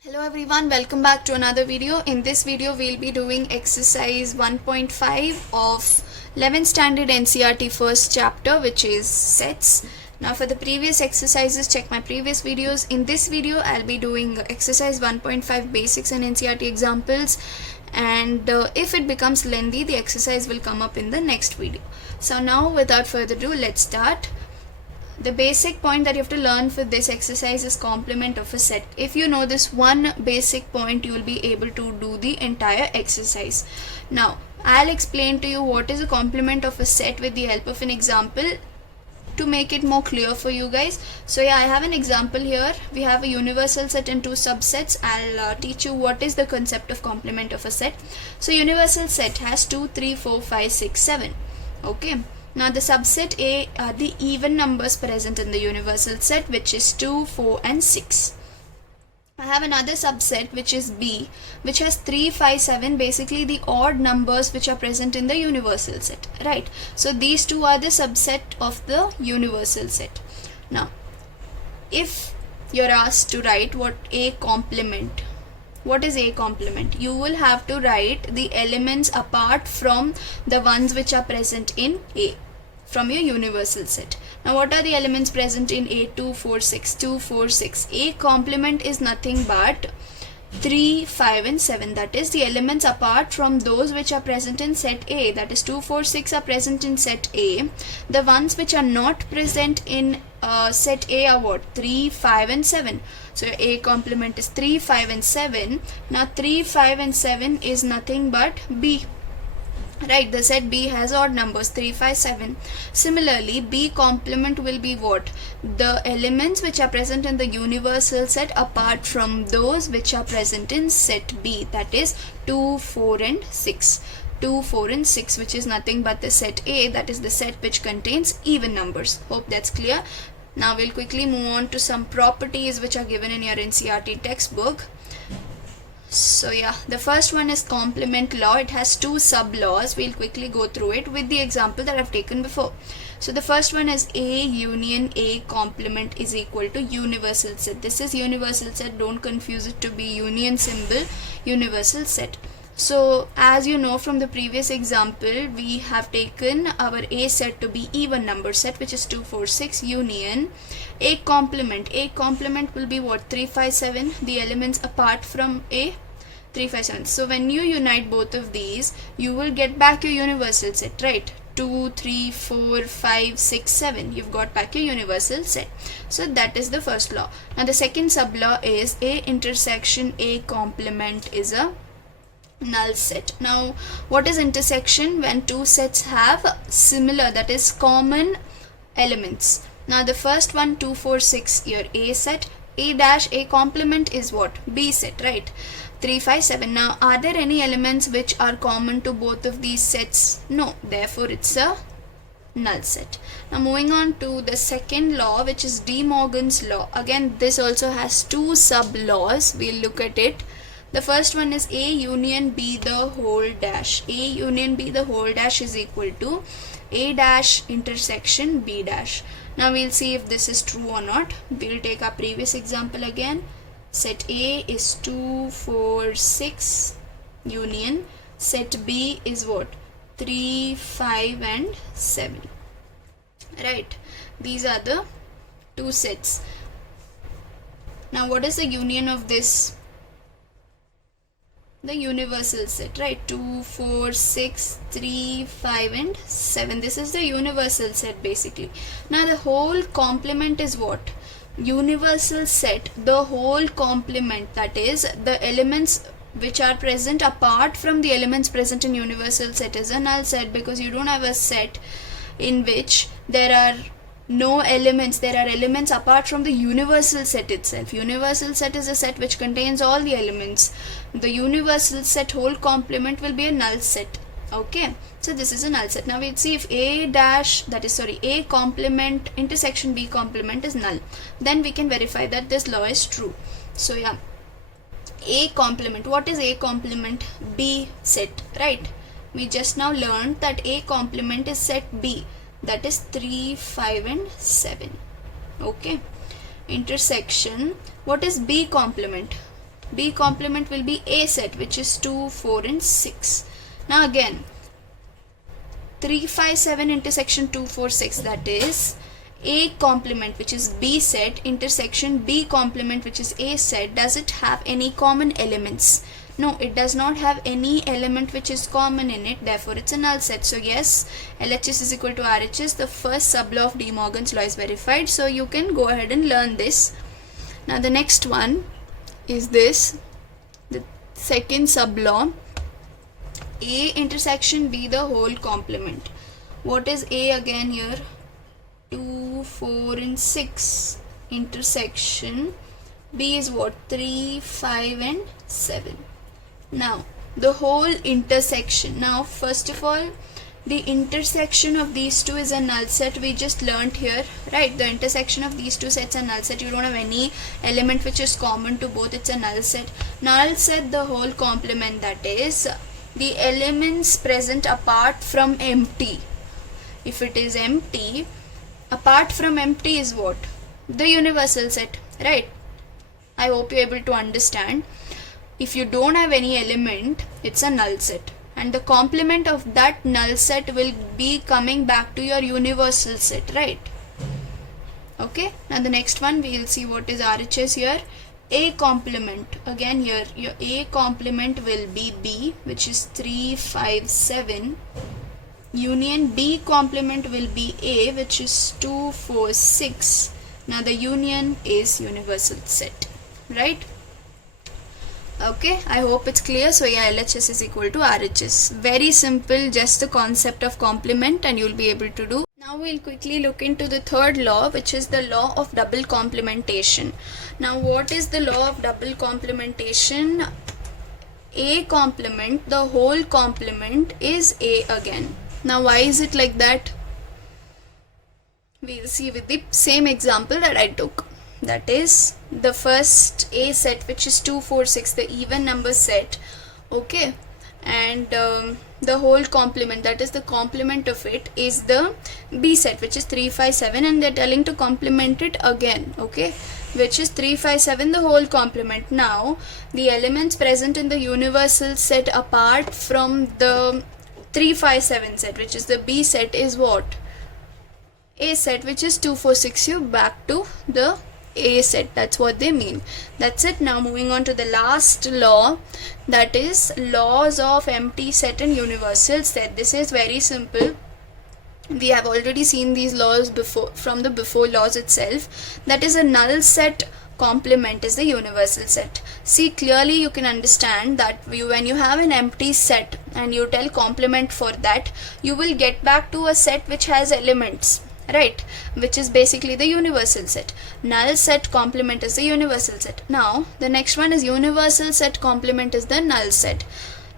Hello everyone, welcome back to another video. In this video we'll be doing exercise 1.5 of 11th standard NCERT first chapter, which is sets. Now for the previous exercises, check my previous videos. In this video I'll be doing exercise 1.5 basics and NCERT examples, and if it becomes lengthy, the exercise will come up in the next video. So now without further ado, let's start. The basic point that you have to learn for this exercise is complement of a set. If you know this one basic point, you will be able to do the entire exercise. Now I'll explain to you what is a complement of a set with the help of an example to make it more clear for you guys. So yeah, I have an example here. We have a universal set and two subsets. I'll teach you what is the concept of complement of a set. So universal set has 2, 3, 4, 5, 6, 7. Okay. Now the subset A are the even numbers present in the universal set, which is 2, 4 and 6. I have another subset which is B, which has 3, 5, 7, basically the odd numbers which are present in the universal set, right? So these two are the subset of the universal set. Now if you're asked to write what A complement, what is A complement? You will have to write the elements apart from the ones which are present in A from your universal set. Now what are the elements present in A? 2, 4, 6, 2, 4, 6. A complement is nothing but 3, 5 and 7. That is the elements apart from those which are present in set A. That is 2, 4, 6 are present in set A. The ones which are not present in set A are what? 3, 5 and 7. So A complement is 3, 5 and 7. Now 3, 5 and 7 is nothing but B. Right, the set B has odd numbers 3, 5, 7. Similarly, B complement will be what? The elements which are present in the universal set apart from those which are present in set B. That is 2, 4 and 6. 2, 4 and 6, which is nothing but the set A, that is the set which contains even numbers. Hope that's clear. Now we'll quickly move on to some properties which are given in your NCERT textbook. So yeah, the first one is complement law. It has two sub laws. We'll quickly go through it with the example that I've taken before. So the first one is A union A complement is equal to universal set. This is universal set, don't confuse it to be union symbol, universal set. So as you know from the previous example, we have taken our A set to be even number set, which is 2, 4, 6 union A complement. A complement will be what? 3, 5, 7. The elements apart from A, 3, 5, 7. So when you unite both of these, you will get back your universal set, right? 2, 3, 4, 5, 6, 7. You've got back your universal set. So that is the first law. Now the second sub law is A intersection A complement is a null set. Now what is intersection? When two sets have similar, that is common elements. Now the first one, 2, 4, 6, your A set. A dash A complement is what? B set, right? 3, 5, 7. Now are there any elements which are common to both of these sets? No, therefore it's a null set. Now moving on to the second law, which is De Morgan's law. Again, this also has two sub laws. We'll look at it. The first one is A union B the whole dash. A union B the whole dash is equal to A dash intersection B dash. Now we'll see if this is true or not. We'll take our previous example again. Set A is 2, 4, 6 union. Set B is what? 3, 5 and 7. Right. These are the two sets. Now what is the union of this? The universal set, right? 2, 4, 6, 3, 5 and 7. This is the universal set basically. Now the whole complement is what? Universal set, the whole complement, that is the elements which are present apart from the elements present in universal set is a null set, because you don't have a set in which there are no elements. There are elements apart from the universal set itself. Universal set is a set which contains all the elements. The universal set whole complement will be a null set. Okay, so this is a null set. Now we'll see if A dash, that is sorry, A complement intersection B complement is null. Then we can verify that this law is true. So yeah, A complement. What is A complement? B set, right? We just now learned that A complement is set B. That is 3, 5 and 7. Okay. Intersection. What is B complement? B complement will be A set, which is 2, 4 and 6. Now again, 3, 5, 7 intersection 2, 4, 6, that is A complement, which is B set, intersection B complement, which is A set. Does it have any common elements? No, it does not have any element which is common in it, therefore it's a null set. So yes, LHS is equal to RHS. The first sub-law of De Morgan's law is verified, so you can go ahead and learn this. Now the next one is this, the second sub-law, A intersection B the whole complement. What is A again here? 2, 4 and 6. Intersection B is what? 3, 5 and 7. Now the whole intersection. Now first of all, the intersection of these two is a null set. We just learnt here, right? The intersection of these two sets are null set. You don't have any element which is common to both. It's a null set. Null set the whole complement, that is the elements present apart from empty. If it is empty, apart from empty is what? The universal set, right? I hope you're able to understand. If you don't have any element, it's a null set, and the complement of that null set will be coming back to your universal set, right? Okay, now the next one we will see what is RHS here. A complement, again here your A complement will be B, which is 3, 5, 7. Union B complement will be A, which is 2, 4, 6. Now the union is universal set, right? Okay, I hope it's clear. So yeah, LHS is equal to RHS. Very simple, just the concept of complement and you'll be able to do. Now we'll quickly look into the third law, which is the law of double complementation. Now what is the law of double complementation? A complement, the whole complement is A again. Now why is it like that? We'll see with the same example that I took. That is the first A set, which is 2, 4, 6, the even number set, okay, and the whole complement, that is the complement of it, is the B set, which is 3, 5, 7, and they're telling to complement it again, okay, which is 3, 5, 7, the whole complement. Now the elements present in the universal set apart from the 3, 5, 7 set, which is the B set, is what? A set, which is 2, 4, 6. You back to the A set, that's what they mean. That's it. Now moving on to the last law, that is laws of empty set and universal set. This is very simple. We have already seen these laws before, from the before laws itself. That is a null set complement is the universal set. See, clearly you can understand that when you have an empty set and you tell complement for that, you will get back to a set which has elements, right, which is basically the universal set. Null set complement is the universal set. Now the next one is universal set complement is the null set.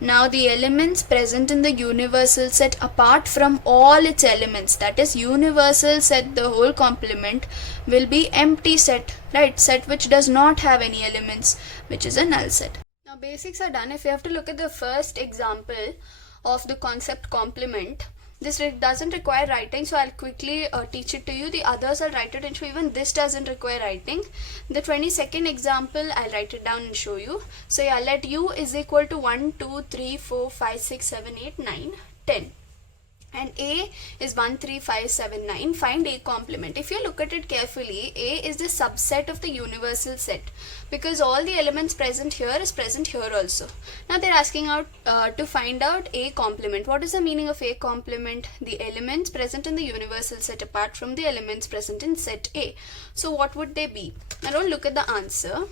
Now the elements present in the universal set apart from all its elements, that is universal set the whole complement, will be empty set, right, set which does not have any elements, which is a null set. Now basics are done. If you have to look at the first example of the concept complement, this doesn't require writing, so I'll quickly teach it to you. The others I'll write it and show. Even this doesn't require writing. The 22nd example I'll write it down and show you. So yeah, let U is equal to 1, 2, 3, 4, 5, 6, 7, 8, 9, 10. And A is 1, 3, 5, 7, 9. Find A complement. If you look at it carefully, A is the subset of the universal set, because all the elements present here is present here also. Now they're asking out to find out A complement. What is the meaning of A complement? The elements present in the universal set apart from the elements present in set A. So what would they be? Now don't look at the answer.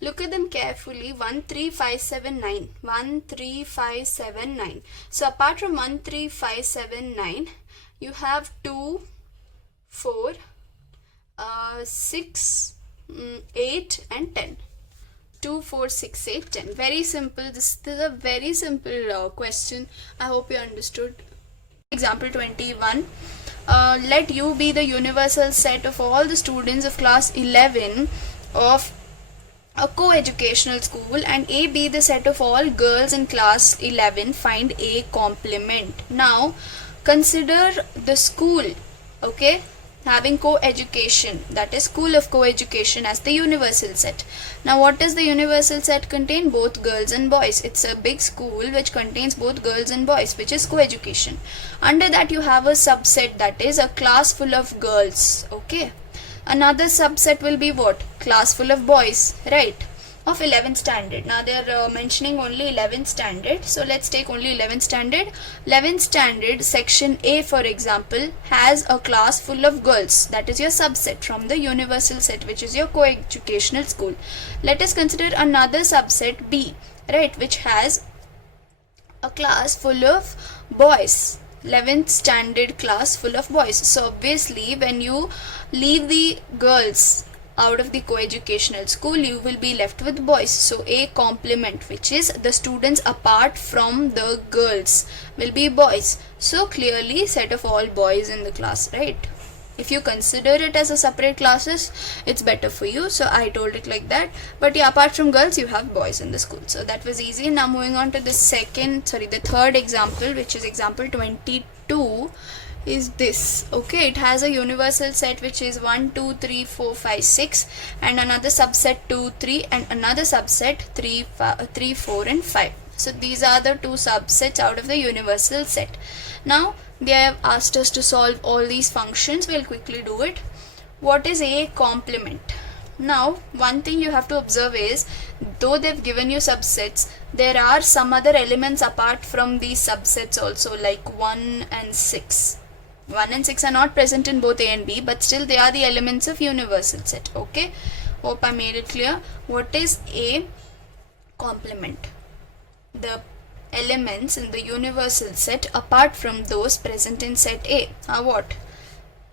Look at them carefully. 1, 3, 5, 7, 9. 1, 3, 5, 7, 9. So apart from 1, 3, 5, 7, 9, you have 2, 4, 6, 8 and 10. 2, 4, 6, 8, 10. Very simple. This is a very simple question. I hope you understood. Example 21. Let U be the universal set of all the students of class 11 of a co-educational school, and A be the set of all girls in class 11. Find A complement. Now consider the school, okay, having co-education, that is school of co-education, as the universal set. Now what does the universal set contain? Both girls and boys. It's a big school which contains both girls and boys, which is co-education. Under that you have a subset, that is a class full of girls. Okay, another subset will be what? Class full of boys, right? Of 11th standard. Now they are mentioning only 11th standard, so let's take only 11th standard. 11th standard section A, for example, has a class full of girls. That is your subset from the universal set, which is your co-educational school. Let us consider another subset B, right, which has a class full of boys. 11th standard class full of boys. So obviously when you leave the girls out of the co-educational school, you will be left with boys. So A complement, which is the students apart from the girls, will be boys. So clearly set of all boys in the class, right? If you consider it as a separate classes, it's better for you, so I told it like that. But yeah, apart from girls you have boys in the school, so that was easy. Now moving on to the third example, which is example 22, is this. Okay, it has a universal set which is 1 2 3 4 5 6, and another subset 2 3, and another subset 3 4 and 5. So these are the two subsets out of the universal set. Now they have asked us to solve all these functions. We'll quickly do it. What is A complement? Now one thing you have to observe is, though they've given you subsets, there are some other elements apart from these subsets also, like 1 and 6. 1 and 6 are not present in both A and B, but still they are the elements of universal set. Okay, hope I made it clear. What is A complement? The elements in the universal set apart from those present in set A are what?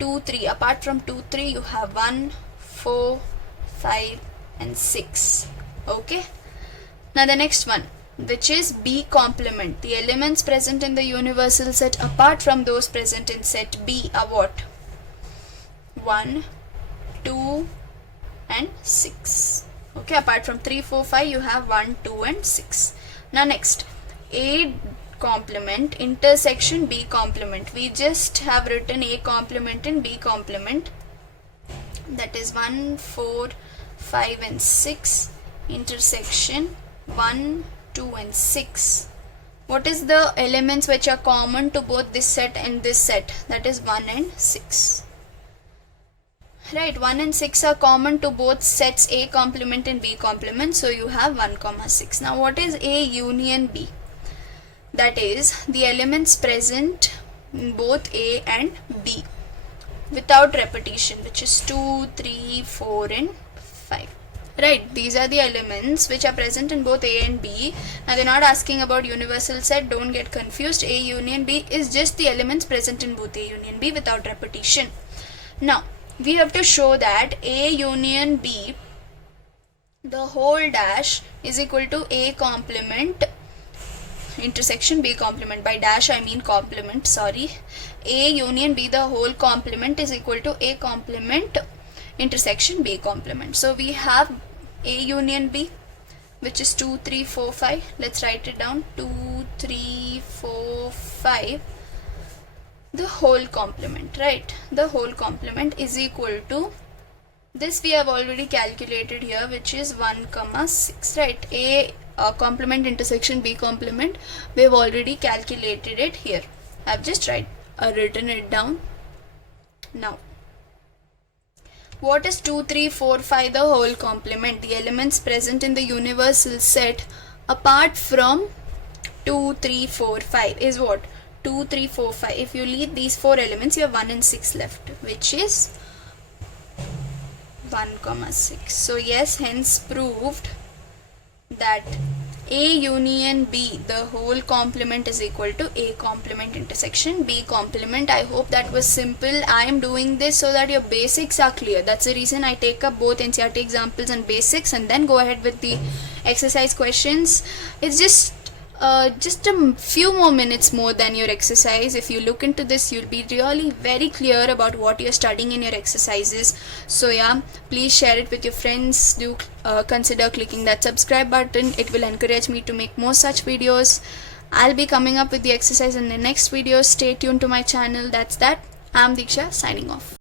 2 3. Apart from 2 3 you have 1 4 5 and 6. Okay, now the next one, which is B complement. The elements present in the universal set apart from those present in set B are what? 1 2 and 6. Okay, apart from 3 4 5 you have 1 2 and 6. Now next, A complement intersection B complement. We just have written A complement and B complement, that is 1 4 5 and 6 intersection 1 2 and 6. What is the elements which are common to both this set and this set? That is 1 and 6. Right, 1 and 6 are common to both sets A complement and B complement, so you have 1 comma 6. Now what is A union B? That is the elements present in both A and B without repetition, which is 2 3 4 and 5. Right, these are the elements which are present in both A and B. Now they're not asking about universal set, don't get confused. A union B is just the elements present in both A union B without repetition. Now we have to show that A union B, the whole dash, is equal to A complement intersection B complement. By dash I mean complement, sorry. A union B, the whole complement, is equal to A complement intersection B complement. So we have A union B, which is 2 3 4 5. Let's write it down. 2 3 4 5, the whole complement, right? The whole complement is equal to this. We have already calculated here, which is 1 comma 6, right? A complement intersection B complement, we have already calculated it here. I've just written it down. Now what is 2 3 4 5? The whole complement. The elements present in the universal set apart from 2 3 4 5 is what? 2 3 4 5. If you leave these 4 elements, you have 1 and 6 left, which is 1 comma 6. So yes, hence proved that A union B, the whole complement, is equal to A complement intersection B complement. I hope that was simple. I am doing this so that your basics are clear. That's the reason I take up both NCERT examples and basics and then go ahead with the exercise questions. It's just a few more minutes more than your exercise. If you look into this, you'll be really very clear about what you're studying in your exercises. So yeah, please share it with your friends. Do consider clicking that subscribe button. It will encourage me to make more such videos. I'll be coming up with the exercise in the next video. Stay tuned to my channel. That's that. I'm Diksha signing off.